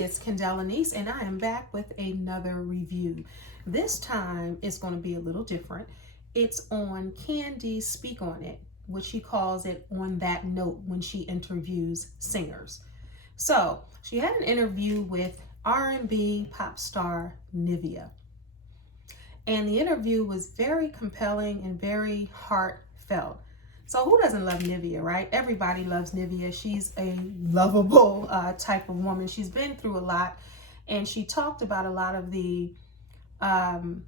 it's Kendell Lenice, and I am back with another review. This time it's going to be a little different. It's on Kandi Speak On It, which she calls it On That Note when she interviews singers. So she had an interview with R&B pop star Nivea. And the interview was very compelling and very heartfelt. So who doesn't love Nivea, right? Everybody loves Nivea. She's a lovable type of woman. She's been through a lot, and she talked about a lot of the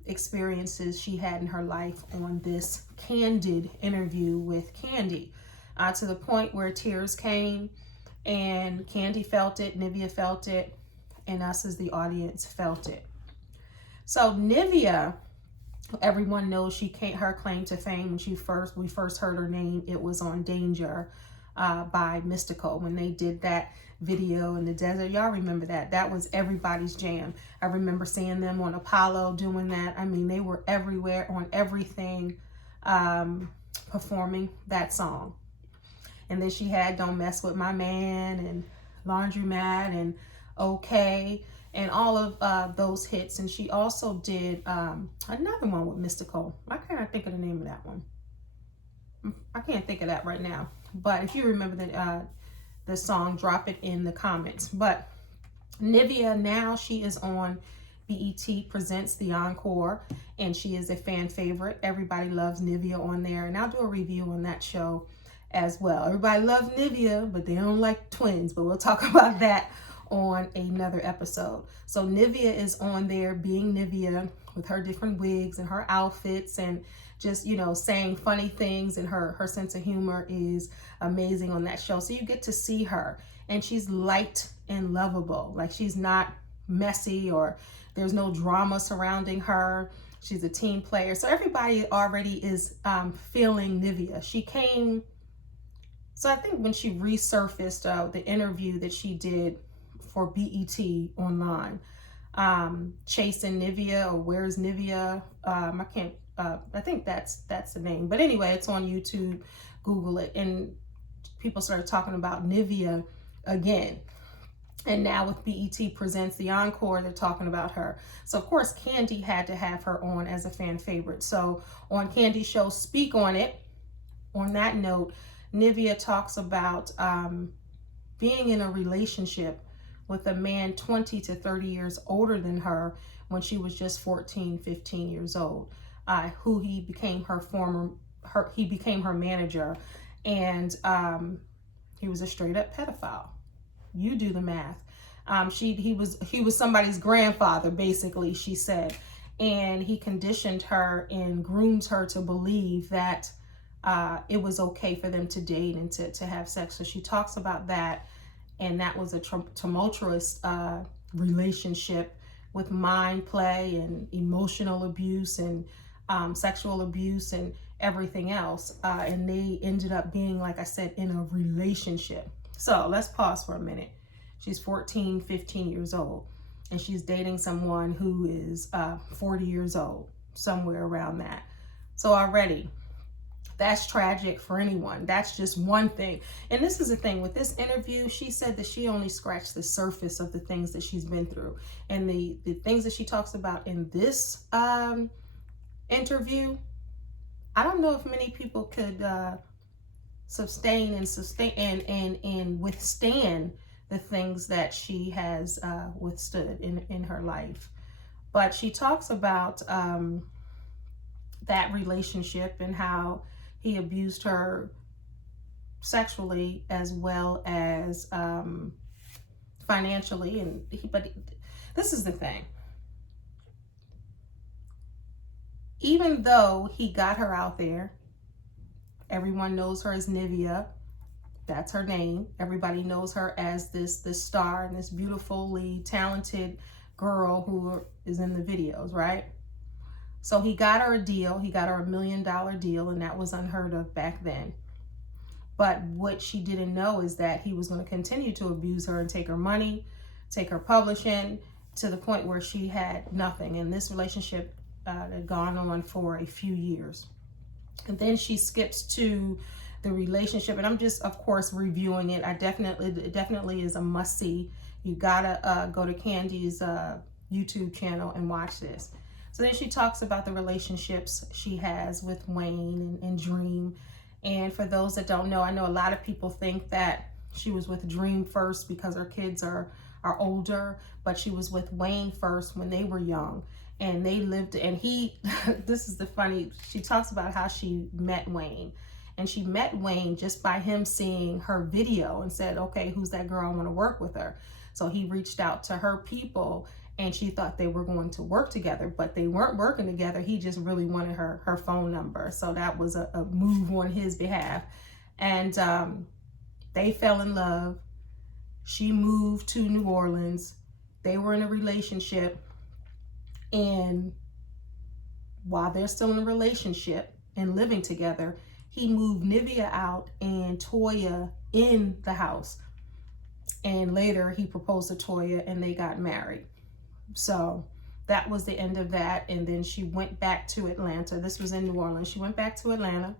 experiences she had in her life on this candid interview with Kandi, to the point where tears came, and Kandi felt it, Nivea felt it, and us as the audience felt it. So Nivea, everyone knows her claim to fame when we first heard her name. It was on Danger by Mystical when they did that video in the desert. Y'all remember that? That was everybody's jam. I remember seeing them on Apollo doing that. I mean, they were everywhere on everything, performing that song. And then she had Don't Mess With My Man and Laundromat and Okay, and all of those hits. And she also did another one with Mystical. I can't think of the name of that one. I can't think of that right now. But if you remember the song, drop it in the comments. But Nivea, now she is on BET Presents the Encore, and she is a fan favorite. Everybody loves Nivea on there, and I'll do a review on that show as well. Everybody loves Nivea, but they don't like twins, but we'll talk about that on another episode. So Nivea is on there being Nivea with her different wigs and her outfits, and just, you know, saying funny things, and her sense of humor is amazing on that show. So you get to see her, and she's light and lovable. Like, she's not messy, or there's no drama surrounding her. She's a team player. So everybody already is feeling Nivea. She came, so I think when she resurfaced the interview that she did for BET online, Chasing Nivea, or Where's Nivea? I think that's the name. But anyway, it's on YouTube. Google it. And people started talking about Nivea again. And now with BET Presents the Encore, they're talking about her. So of course, Kandi had to have her on as a fan favorite. So on Kandi's show, Speak On It, on that note, Nivea talks about being in a relationship with a man 20 to 30 years older than her when she was just 14, 15 years old, who he became he became her manager, and he was a straight up pedophile. You do the math. He was somebody's grandfather, basically, she said, and he conditioned her and groomed her to believe that it was okay for them to date and to have sex. So she talks about that. And that was a tumultuous relationship with mind play and emotional abuse and sexual abuse and everything else. And they ended up being, like I said, in a relationship. So let's pause for a minute. She's 14, 15 years old, and she's dating someone who is 40 years old, somewhere around that. So already, that's tragic for anyone. That's just one thing. And this is the thing with this interview. She said that she only scratched the surface of the things that she's been through. And the things that she talks about in this interview, I don't know if many people could sustain and withstand the things that she has withstood in her life. But she talks about that relationship and how he abused her sexually as well as financially. But this is the thing. Even though he got her out there, everyone knows her as Nivea. That's her name. Everybody knows her as this star and this beautifully talented girl who is in the videos, right? So he got her a deal. He got her $1 million deal, and that was unheard of back then. But what she didn't know is that he was going to continue to abuse her and take her money, take her publishing, to the point where she had nothing. And this relationship had gone on for a few years. And then she skips to the relationship, and I'm just, of course, reviewing it. It definitely is a must-see You gotta go to Kandi's YouTube channel and watch this. So then she talks about the relationships she has with Wayne and Dream. And for those that don't know, I know a lot of people think that she was with Dream first because her kids are older, but she was with Wayne first when they were young. And they lived, and he, this is the funny, she talks about how she met Wayne. And she met Wayne just by him seeing her video and said, okay, who's that girl? I want to work with her. So he reached out to her people, and she thought they were going to work together, but they weren't working together. He just really wanted her phone number. So that was a move on his behalf. And they fell in love. She moved to New Orleans. They were in a relationship. And while they're still in a relationship and living together, he moved Nivea out and Toya in the house. And later he proposed to Toya and they got married. So that was the end of that. And then she went back to Atlanta. This was in New Orleans. She went back to Atlanta.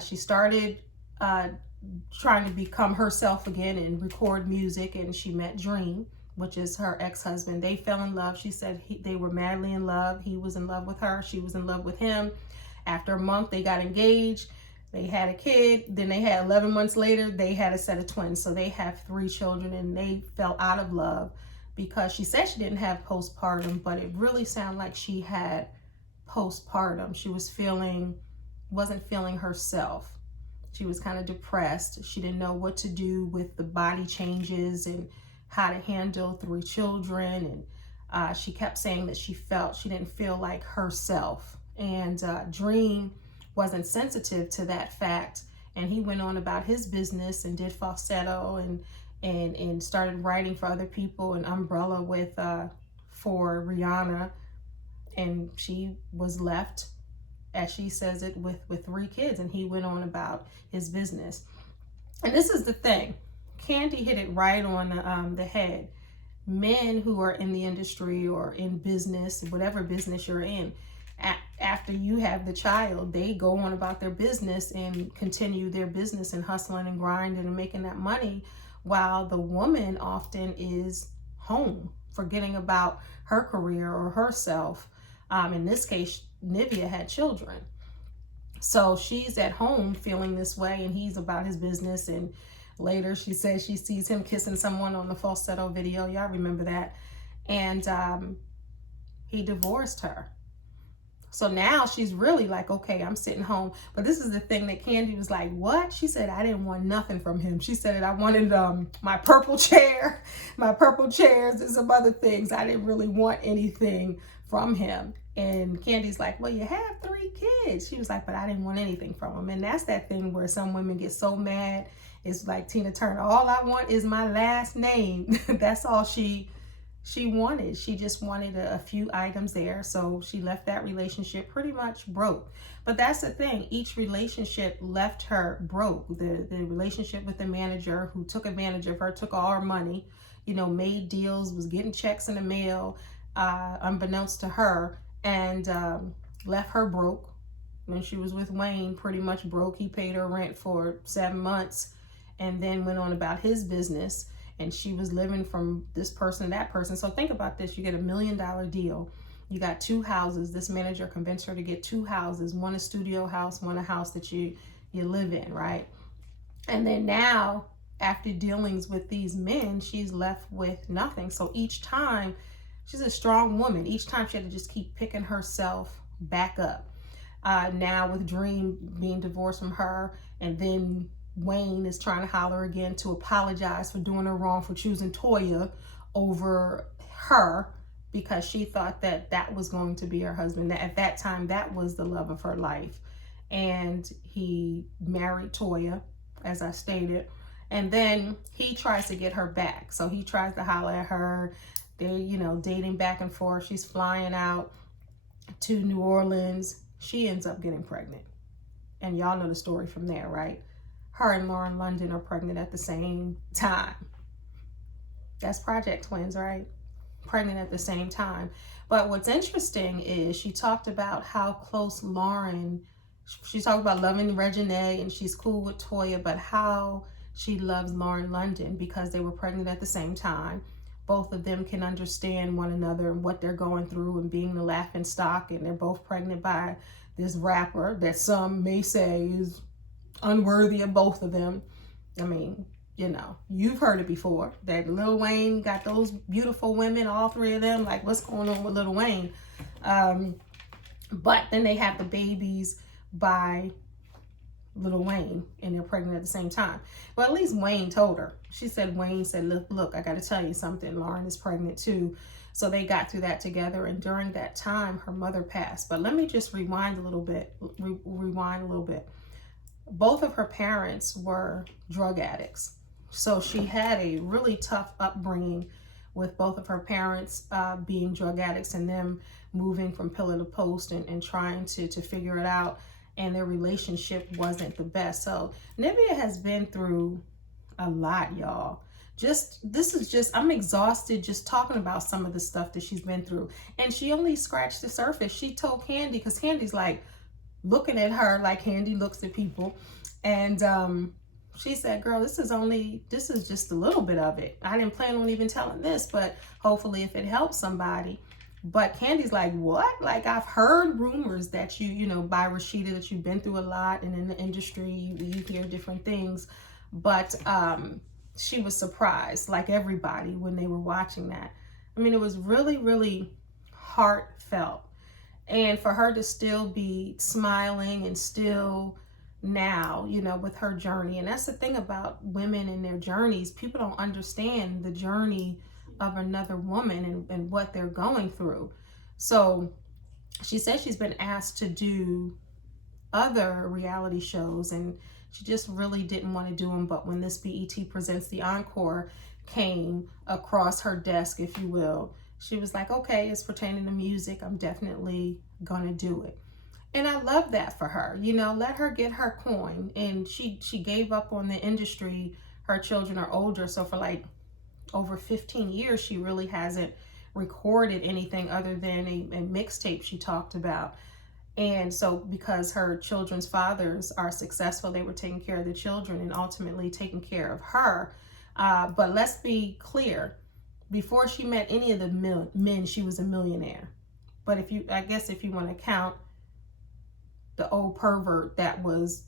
She started trying to become herself again and record music. And she met Dream, which is her ex-husband. They fell in love. She said they were madly in love. He was in love with her. She was in love with him. After a month, they got engaged. They had a kid. Then they had 11 months later, they had a set of twins. So they have 3 children, and they fell out of love because she said she didn't have postpartum, but it really sounded like she had postpartum. She wasn't feeling herself. She was kind of depressed. She didn't know what to do with the body changes and how to handle 3 children. And she kept saying that she didn't feel like herself. And Dream wasn't sensitive to that fact. And he went on about his business and did falsetto and started writing for other people and Umbrella for Rihanna. And she was left, as she says it, with 3 kids. And he went on about his business. And this is the thing. Kandi hit it right on the head. Men who are in the industry or in business, whatever business you're in, after you have the child, they go on about their business and continue their business and hustling and grinding and making that money, while the woman often is home, forgetting about her career or herself. In this case, Nivea had children. So she's at home feeling this way, and he's about his business. And later she says she sees him kissing someone on the falsetto video. Y'all remember that. And he divorced her. So now she's really like, okay, I'm sitting home. But this is the thing that Kandi was like, what? She said, I didn't want nothing from him. She said, I wanted my purple chair, my purple chairs and some other things. I didn't really want anything from him. And Kandi's like, well, you have 3 kids. She was like, but I didn't want anything from him. And that's that thing where some women get so mad. It's like Tina Turner, all I want is my last name. That's all she wanted. She just wanted a few items there. So she left that relationship pretty much broke. But that's the thing. Each relationship left her broke. The relationship with the manager who took advantage of her, took all her money, made deals, was getting checks in the mail, unbeknownst to her, and left her broke. When she was with Wayne, pretty much broke. He paid her rent for 7 months and then went on about his business. And she was living from this person, that person. So think about this. You get $1 million deal. You got 2 houses. This manager convinced her to get 2 houses. One a studio house, one a house that you live in, right? And then now, after dealings with these men, she's left with nothing. So each time, she's a strong woman. Each time she had to just keep picking herself back up. Now with Dream being divorced from her, and then Wayne is trying to holler again to apologize for doing her wrong, for choosing Toya over her because she thought that was going to be her husband. At that time, that was the love of her life. And he married Toya, as I stated. And then he tries to get her back. So he tries to holler at her. They're, dating back and forth. She's flying out to New Orleans. She ends up getting pregnant. And y'all know the story from there, right? Her and Lauren London are pregnant at the same time. That's Project Twins, right? Pregnant at the same time. But what's interesting is she talked about how close Lauren, she talked about loving Reginae and she's cool with Toya, but how she loves Lauren London because they were pregnant at the same time. Both of them can understand one another and what they're going through and being the laughing stock, and they're both pregnant by this rapper that some may say is unworthy of both of them. I mean, you know, you've heard it before that Lil Wayne got those beautiful women, all three of them. Like, what's going on with Lil Wayne? But then they have the babies by Lil Wayne, and they're pregnant at the same time. Well, at least Wayne told her. She said, Wayne said, look, I got to tell you something. Lauren is pregnant too. So they got through that together. And during that time, her mother passed. But let me just rewind a little bit. Both of her parents were drug addicts. So she had a really tough upbringing with both of her parents being drug addicts and them moving from pillar to post and trying to figure it out. And their relationship wasn't the best. So Nivea has been through a lot, y'all. I'm exhausted just talking about some of the stuff that she's been through. And she only scratched the surface. She told Kandi, because Kandi's like looking at her like Kandi looks at people. And she said, girl, this is just a little bit of it. I didn't plan on even telling this, but hopefully if it helps somebody. But Kandi's like, what? Like, I've heard rumors that you know, by Rashida, that you've been through a lot, and in the industry, you hear different things. But she was surprised, like everybody, when they were watching that. I mean, it was really, really heartfelt. And for her to still be smiling and still now, you know, with her journey. And that's the thing about women and their journeys. People don't understand the journey of another woman and what they're going through. So she said she's been asked to do other reality shows and she just really didn't want to do them. But when this BET Presents the Encore came across her desk, if you will, she was like, okay, it's pertaining to music, I'm definitely gonna do it. And I love that for her. You know, let her get her coin. And she gave up on the industry. Her children are older, so for like over 15 years, she really hasn't recorded anything other than a mixtape she talked about. And so because her children's fathers are successful, they were taking care of the children and ultimately taking care of her. But let's be clear, before she met any of the men, she was a millionaire. But if you want to count the old pervert that was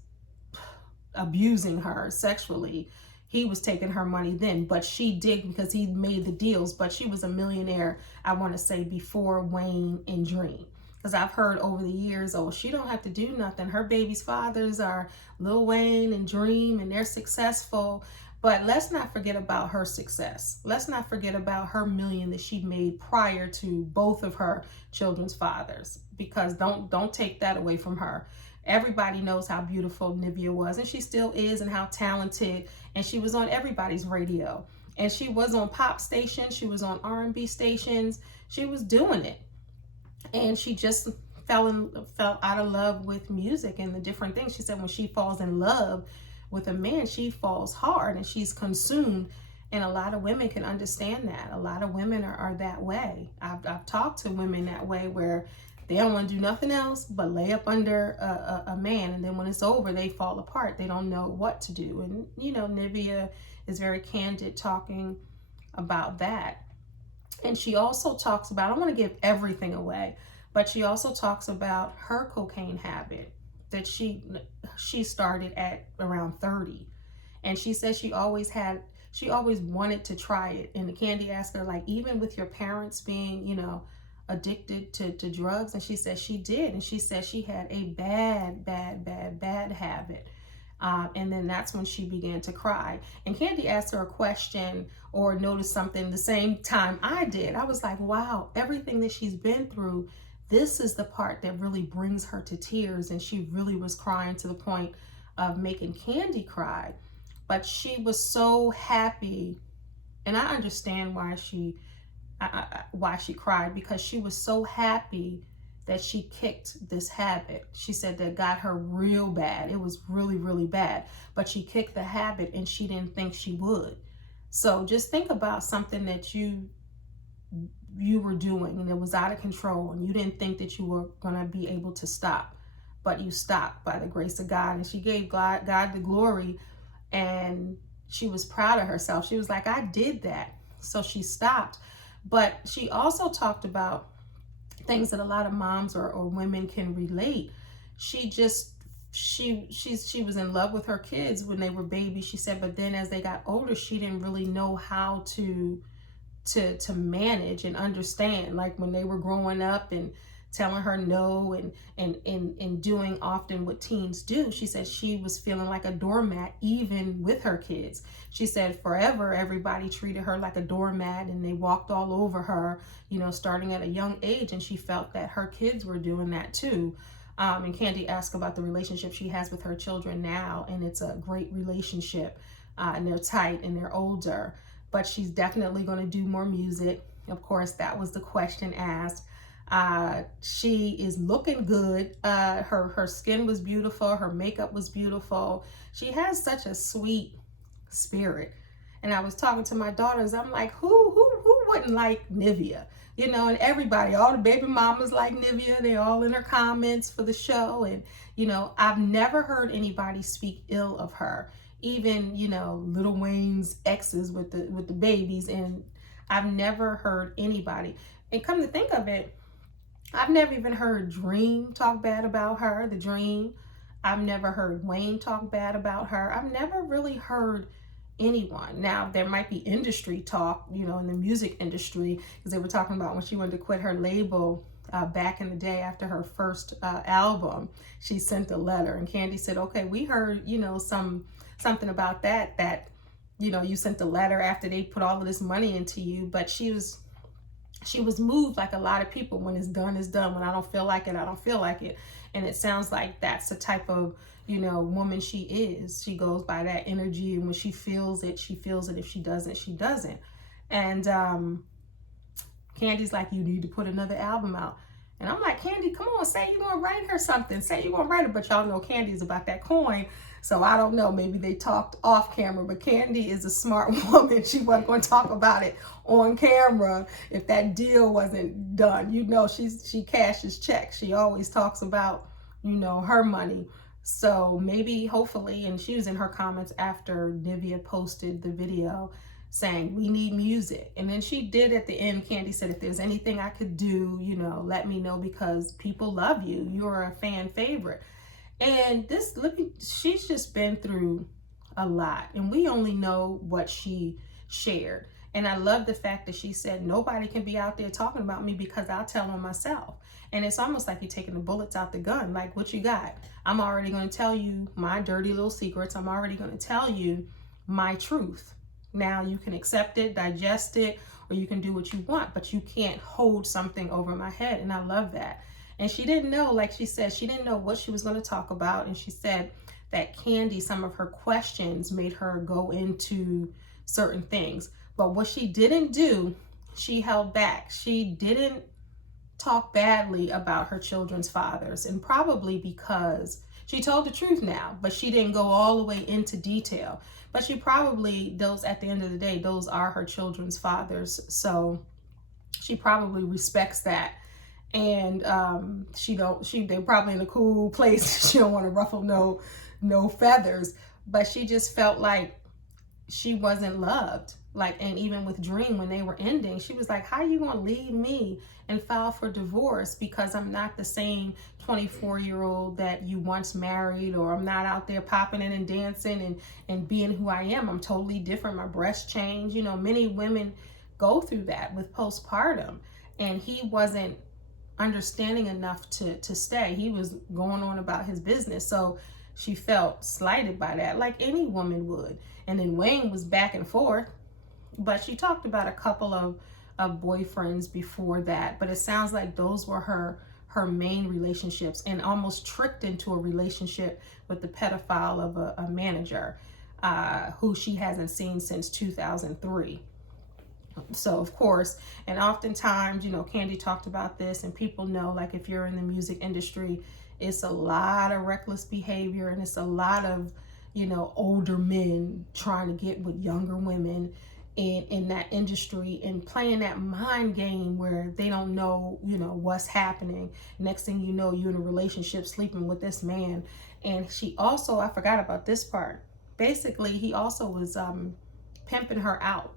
abusing her sexually, he was taking her money then, but she did because he made the deals. But she was a millionaire, I want to say, before Wayne and Dream. Because I've heard over the years, oh, she don't have to do nothing. Her baby's fathers are Lil Wayne and Dream, and they're successful. But let's not forget about her success. Let's not forget about her million that she made prior to both of her children's fathers. Because don't take that away from her. Everybody knows how beautiful Nivea was, and she still is, and how talented. And she was on everybody's radio. And she was on pop stations. She was on R&B stations. She was doing it. And she just fell out of love with music and the different things. She said when she falls in love with a man, she falls hard and she's consumed. And a lot of women can understand that. A lot of women are that way. I've talked to women that way where they don't want to do nothing else but lay up under a man. And then when it's over, they fall apart. They don't know what to do. And, you know, Nivea is very candid talking about that. And she also talks about, I don't want to give everything away, but she also talks about her cocaine habit that she started at around 30. And she says she always wanted to try it. And Kandi asked her, like, even with your parents being, you know, addicted to drugs, and she said she did. And she said she had a bad habit. And then that's when she began to cry. And Kandi asked her a question or noticed something the same time I did. I was like, wow, everything that she's been through, this is the part that really brings her to tears. And she really was crying to the point of making Kandi cry. But she was so happy. And I understand why she cried, because she was so happy that she kicked this habit. She said that got her real bad. It was really, really bad. But she kicked the habit and she didn't think she would. So just think about something that you were doing and it was out of control and you didn't think that you were going to be able to stop. But you stopped by the grace of God. And she gave God the glory. And she was proud of herself. She was like, I did that. So she stopped. But she also talked about things that a lot of moms or women can relate. She was in love with her kids when they were babies, she said, but then as they got older, she didn't really know how to manage and understand, like when they were growing up and telling her no and doing often what teens do. She said she was feeling like a doormat even with her kids. She said forever everybody treated her like a doormat and they walked all over her, you know, starting at a young age, and she felt that her kids were doing that too. And Kandi asked about the relationship she has with her children now, and it's a great relationship, and they're tight and they're older, but she's definitely going to do more music. Of course, that was the question asked. She is looking good. Her skin was beautiful. Her makeup was beautiful. She has such a sweet spirit. And I was talking to my daughters. I'm like, who wouldn't like Nivea? You know, and everybody, all the baby mamas like Nivea. They're all in her comments for the show. And, you know, I've never heard anybody speak ill of her. Even, you know, Lil Wayne's exes with the babies. And I've never heard anybody. And come to think of it, I've never even heard Dream talk bad about her, the Dream. I've never heard Wayne talk bad about her. I've never really heard anyone. Now, there might be industry talk, you know, in the music industry, because they were talking about when she wanted to quit her label back in the day after her first album, she sent a letter. And Kandi said, okay, we heard, you know, something about that, you know, you sent the letter after they put all of this money into you. But she was moved like a lot of people. When it's done, it's done. When I don't feel like it, I don't feel like it. And it sounds like that's the type of, you know, woman she is. She goes by that energy, and when she feels it, she feels it. If she doesn't, she doesn't. And Kandi's like, you need to put another album out. And I'm like, Kandi, come on, say you're gonna write her something. Say you're gonna write it. But y'all know Kandi's about that coin. So I don't know, maybe they talked off camera, but Kandi is a smart woman. She wasn't going to talk about it on camera if that deal wasn't done. You know, she cashes checks. She always talks about, you know, her money. So maybe, hopefully, and she was in her comments after Nivea posted the video saying, we need music. And then she did at the end, Kandi said, if there's anything I could do, you know, let me know, because people love you. You're a fan favorite. And she's just been through a lot, and we only know what she shared. And I love the fact that she said, nobody can be out there talking about me because I'll tell on myself. And it's almost like you're taking the bullets out the gun. Like, what you got? I'm already going to tell you my dirty little secrets. I'm already going to tell you my truth. Now you can accept it, digest it, or you can do what you want, but you can't hold something over my head. And I love that. And she didn't know, like she said, she didn't know what she was going to talk about. And she said that Kandi, some of her questions made her go into certain things. But what she didn't do, she held back. She didn't talk badly about her children's fathers. And probably because she told the truth now, but she didn't go all the way into detail. But she probably, at the end of the day, those are her children's fathers. So she probably respects that. And they're probably in a cool place. She don't want to ruffle no feathers, but she just felt like she wasn't loved. Like, and even with Dream, when they were ending, she was like, how are you going to leave me and file for divorce because I'm not the same 24-year-old that you once married, or I'm not out there popping in and dancing and being who I am. I'm totally different. My breasts changed. You know, many women go through that with postpartum, and he wasn't understanding enough to stay. He was going on about his business. So she felt slighted by that, like any woman would. And then Wayne was back and forth, but she talked about a couple of boyfriends before that. But it sounds like those were her main relationships, and almost tricked into a relationship with the pedophile of a manager who she hasn't seen since 2003. So of course, and oftentimes, you know, Kandi talked about this, and people know, like, if you're in the music industry, it's a lot of reckless behavior, and it's a lot of, you know, older men trying to get with younger women in that industry, and playing that mind game where they don't know, you know, what's happening. Next thing you know, you're in a relationship sleeping with this man. And she also, I forgot about this part, basically he also was pimping her out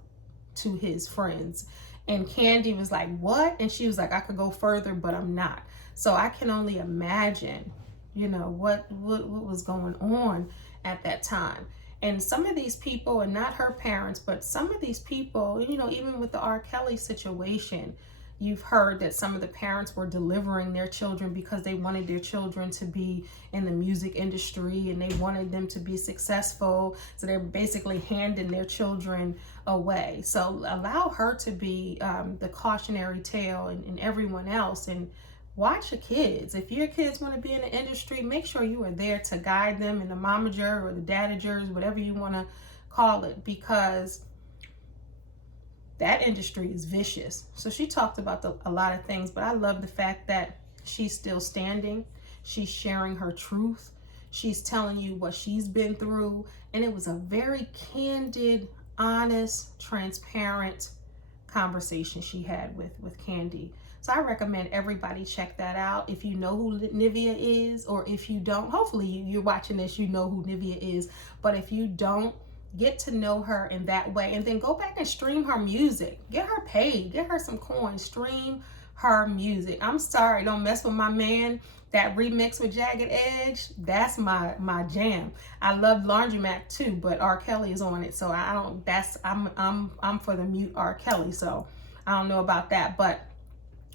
to his friends. And Kandi was like, what? And she was like, I could go further, but I'm not. So I can only imagine, you know, what was going on at that time. And some of these people, and not her parents, but some of these people, you know, even with the R. Kelly situation, you've heard that some of the parents were delivering their children because they wanted their children to be in the music industry and they wanted them to be successful. So they're basically handing their children away. So allow her to be the cautionary tale and everyone else. And watch your kids. If your kids want to be in the industry, make sure you are there to guide them in the momager or the dadagers, whatever you want to call it, because that industry is vicious. So she talked about a lot of things, but I love the fact that she's still standing. She's sharing her truth. She's telling you what she's been through. And it was a very candid, honest, transparent conversation she had with Kandi. So I recommend everybody check that out. If you know who Nivea is, or if you don't, hopefully you're watching this, you know who Nivea is. But if you don't, get to know her in that way, and then go back and stream her music. Get her paid, get her some coins, stream her music. I'm sorry, Don't Mess With My Man, that remix with Jagged Edge, that's my jam. I love Laundromat too, but R. Kelly is on it, so I don't, I'm for the mute R. Kelly, so I don't know about that. But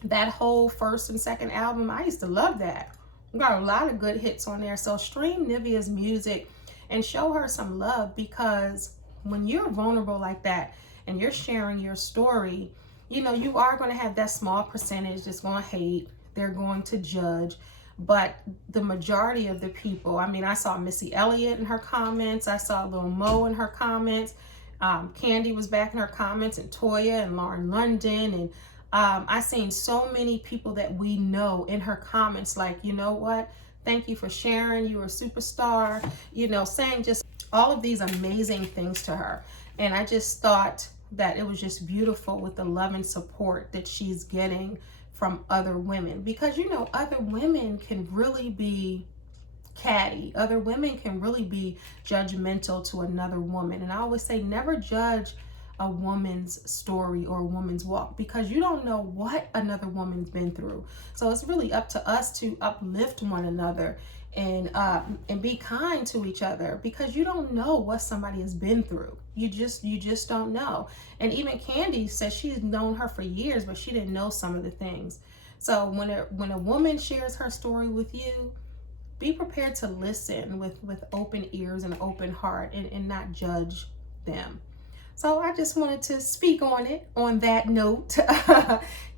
that whole first and second album, I used to love that. We got a lot of good hits on there. So stream Nivea's music and show her some love, because when you're vulnerable like that and you're sharing your story, you know, you are going to have that small percentage that's going to hate, they're going to judge. But the majority of the people, I mean, I saw Missy Elliott in her comments, I saw Lil Mo in her comments, Kandi was back in her comments, and Toya and Lauren London, and I seen so many people that we know in her comments, like, you know what, thank you for sharing, you're a superstar, you know, saying just all of these amazing things to her. And I just thought that it was just beautiful with the love and support that she's getting from other women, because, you know, other women can really be catty. Other women can really be judgmental to another woman. And I always say, never judge a woman's story or a woman's walk, because you don't know what another woman's been through. So it's really up to us to uplift one another and be kind to each other, because you don't know what somebody has been through. You just don't know. And even Kandi says she's known her for years, but she didn't know some of the things. So when a woman shares her story with you, be prepared to listen with open ears and an open heart, and not judge them. So I just wanted to speak on it on that note.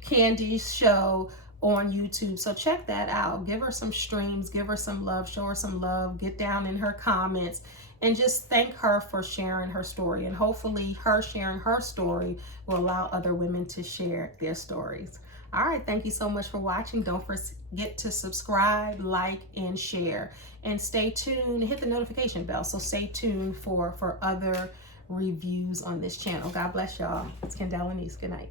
Kandi's show on YouTube. So check that out. Give her some streams, give her some love, show her some love, get down in her comments, and just thank her for sharing her story. And hopefully her sharing her story will allow other women to share their stories. All right, thank you so much for watching. Don't forget to subscribe, like, and share. And stay tuned, hit the notification bell. So stay tuned for other reviews on this channel. God bless y'all. It's Kendell Lenice. Good night.